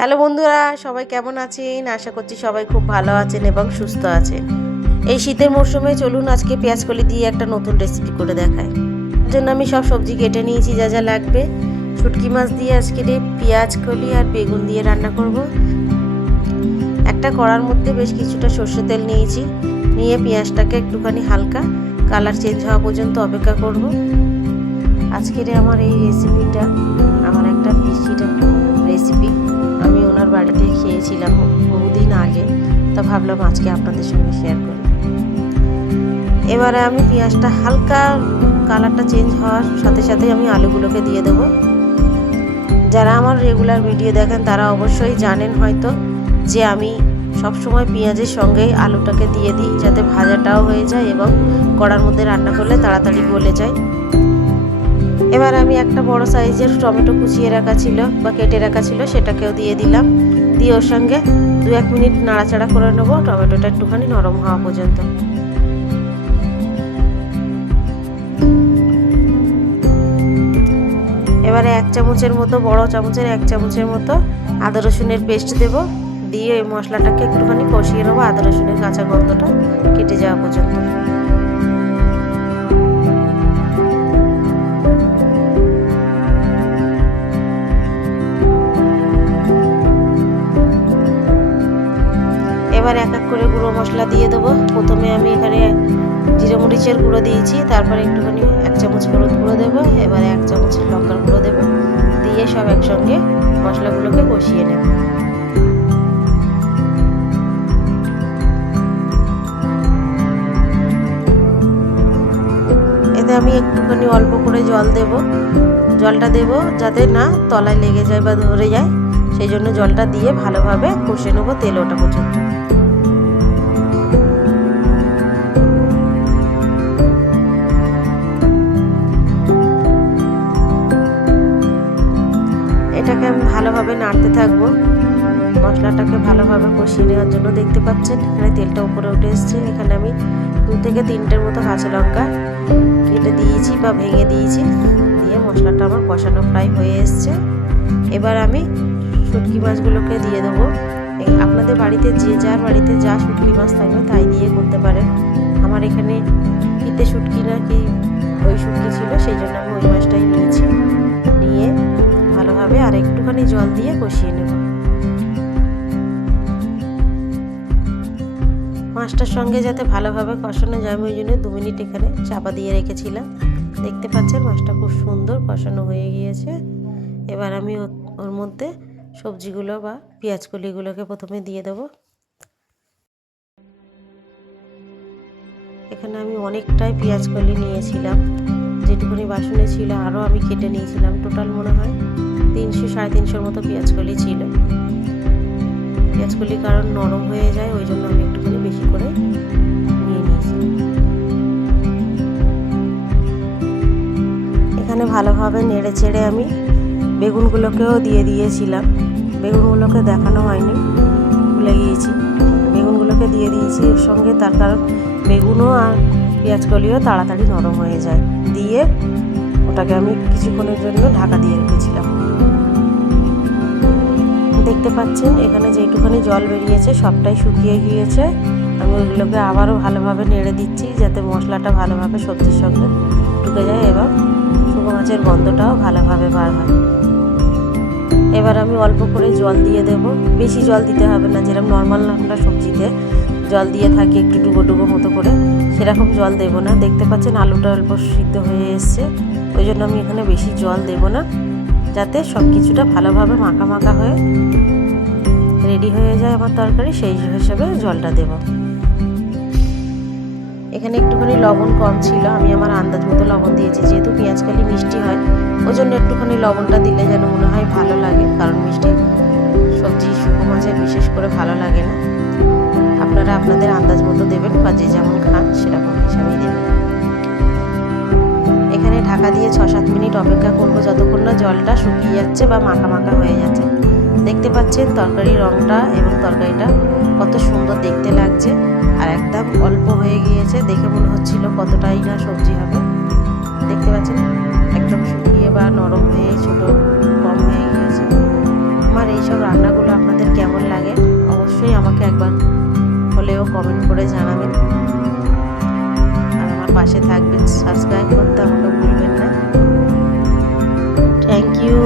Hello বন্ধুরা, সবাই কেমন আছেন? আশা করছি সবাই খুব ভালো আছেন এবং সুস্থ আছেন। এই শীতের মরশুমে চলুন আজকে পেঁয়াজ কলি দিয়ে একটা নতুন রেসিপি করে দেখাই। তার জন্য আমি সব সবজি কেটে নিয়েছি, যা যা লাগবে। শুটকি মাছ দিয়ে আজকে পেঁয়াজ কলি আর বেগুন দিয়ে রান্না করব। একটা কড়ার মধ্যে বেশ কিছুটা সর্ষে তেল নিয়েছি। নিয়ে পেঁয়াজটাকে একটুখানি হালকা কালার চেঞ্জ হওয়া পর্যন্ত অপেক্ষা করব। আজকের আমার এই রেসিপিটা আমার একটা পিসির রেসিপি বাড়িতে খেয়েছিলাম বহুদিন আগে। তা ভাবলাম আজকে আপনাদের সঙ্গে শেয়ার করি। এবারে আমি পেঁয়াজটা হালকা কালারটা চেঞ্জ হওয়ার সাথে সাথে আমি আলুগুলোকে দিয়ে দেবো। যারা আমার রেগুলার ভিডিও দেখেন, তারা অবশ্যই জানেন হয়তো যে আমি সব সময় পেঁয়াজের সঙ্গে আলুটাকে দিয়ে দিই, যাতে ভাজাটাও হয়ে যায় এবং কড়ার মধ্যে রান্না করলে তাড়াতাড়ি গলে যায়। এবার আমি একটা বড় সাইজের টমেটো কুচিয়ে রাখা ছিল বা কেটে রাখা ছিল, সেটাকেও দিয়ে দিলাম। দিয়ে ওর সঙ্গে দু এক মিনিট নাড়াচাড়া করে নেব, টমেটোটা একটুখানি নরম হওয়া পর্যন্ত। এবারে এক চামচের মতো, বড় চামচের এক চামচের মতো আদা রসুনের পেস্ট দেব। দিয়ে এই মশলাটাকে একটুখানি কষিয়ে নেব আদা রসুনের কাঁচা গন্ধটা কেটে যাওয়া পর্যন্ত। এবার এক এক করে গুঁড়ো মশলা দিয়ে দেবো। প্রথমে আমি এখানে জিরে মরিচের গুঁড়ো দিয়েছি, তারপরে একটুখানি এক চামচ হলুদ গুঁড়ো দেবো, এবারে এক চামচ লঙ্কার গুঁড়ো দেবো। দিয়ে সব একসঙ্গে মশলাগুলোকে কষিয়ে নেব। এতে আমি একটুখানি অল্প করে জল দেব। জলটা দেব যাতে না তলায় লেগে যায় বা ধরে যায়। সেই জন্য জলটা দিয়ে ভালোভাবে কষে নেব তেল ওটা পর্যন্ত। এটাকে আমি ভালোভাবে নাড়তে থাকব। মশলাটাকে ভালোভাবে কষিয়ে নেওয়ার জন্য দেখতে পাচ্ছেন, এখানে তেলটা উপরে উঠে এসছে। এখানে আমি দু থেকে তিনটের মতো কাঁচা লঙ্কা কেটে দিয়েছি বা ভেঙে দিয়েছি। দিয়ে মশলাটা আমার কষানো প্রায় হয়ে এসছে। এবার আমি শুটকি মাছগুলোকে দিয়ে দেবো। আপনাদের বাড়িতে যে যার বাড়িতে যা শুটকি মাছ থাকবে তাই দিয়ে করতে পারেন। আমার এখানে ফিতে শুটকি না কি ওই শুটকি ছিল, সেই জন্য আমি ওই মাছটাই নিয়েছি। নিয়ে ভালোভাবে আর একটুখানি জল দিয়ে কষিয়ে নেব। মাছটার সঙ্গে যাতে ভালোভাবে কষানো যায়, আমি ওই জন্য দু মিনিট এখানে চাপা দিয়ে রেখেছিলাম। দেখতে পাচ্ছেন মাছটা খুব সুন্দর কষানো হয়ে গিয়েছে। এবার আমি ওর মধ্যে সবজিগুলো বা পেঁয়াজ কলিগুলোকে প্রথমে দিয়ে দেবো। এখানে আমি অনেকটাই পেঁয়াজ কলি নিয়েছিলাম। যেটুকুনি বাসনে ছিল আরও আমি কেটে নিয়েছিলাম। টোটাল মনে হয় তিনশো, সাড়ে তিনশোর মতো পেঁয়াজ কলি ছিল। পেঁয়াজ কলি কারণ নরম হয়ে যায়, ওই জন্য আমি একটুখানি বেশি করে নিয়ে নিয়েছি। এখানে ভালোভাবে নেড়ে চেড়ে আমি বেগুনগুলোকেও দিয়ে দিয়েছিলাম। বেগুনগুলোকে দেখানো হয়নি, ভুলে গিয়েছি। বেগুনগুলোকে দিয়ে দিয়েছি, এর সঙ্গে তার কারণ বেগুনও আর পেঁয়াজ কলিও তাড়াতাড়ি নরম হয়ে যায়। দিয়ে ওটাকে আমি কিছুক্ষণের জন্য ঢাকা দিয়ে রেখেছিলাম। দেখতে পাচ্ছেন, এখানে যেটুখানি জল বেরিয়েছে সবটাই শুকিয়ে গিয়েছে। আমি ওইগুলোকে আবারও ভালোভাবে নেড়ে দিচ্ছি যাতে মশলাটা ভালোভাবে সবজির সঙ্গে ঢুকে যায় এবং শুকনো মাছের গন্ধটাও ভালোভাবে বার হয়। এবার আমি অল্প করে জল দিয়ে দেব। বেশি জল দিতে হবে না, যেরকম নর্মাল আমরা সবজিতে জল দিয়ে থাকি একটু ডুবো ডুবো মতো করে, সেরকম জল দেব না। দেখতে পাচ্ছেন আলুটা অল্প সিদ্ধ হয়ে এসছে, ওই জন্য আমি এখানে বেশি জল দেব না, যাতে সব কিছুটা ভালোভাবে মাখা মাখা হয়ে রেডি হয়ে যায় আমার তরকারি, সেই হিসাবে জলটা দেব। এখানে একটুখানি লবণ কম ছিল, আমি আমার আন্দাজ মতো লবণ দিয়েছি, যেহেতু পেঁয়াজকালি মিষ্টি হয়, ওই জন্য একটুখানি লবণটা দিলে যেন মনে হয় ভালো লাগে। বিশেষ করে ভালো লাগে না। আপনারা আপনাদের আন্দাজ মতো দেবেন বা যে যেমন খান সেরকম হিসাবেই দেবেন। এখানে ঢাকা দিয়ে ছ সাত মিনিট অপেক্ষা করব যতক্ষণ না জলটা শুকিয়ে যাচ্ছে বা মাখা মাখা হয়ে যাচ্ছে। দেখতে পাচ্ছেন তরকারির রঙটা এবং তরকারিটা কত সুন্দর দেখতে লাগছে আর একদম অল্প হয়ে গিয়েছে। দেখে মনে হচ্ছিল কতটাই না সবজি হবে। দেখতে পাচ্ছেন, একদম শুকিয়ে বা নরম হয়ে ছোট থাকবেন সাবস্ক্রাইব করতে আমাকে ভুলবেন না থ্যাংক ইউ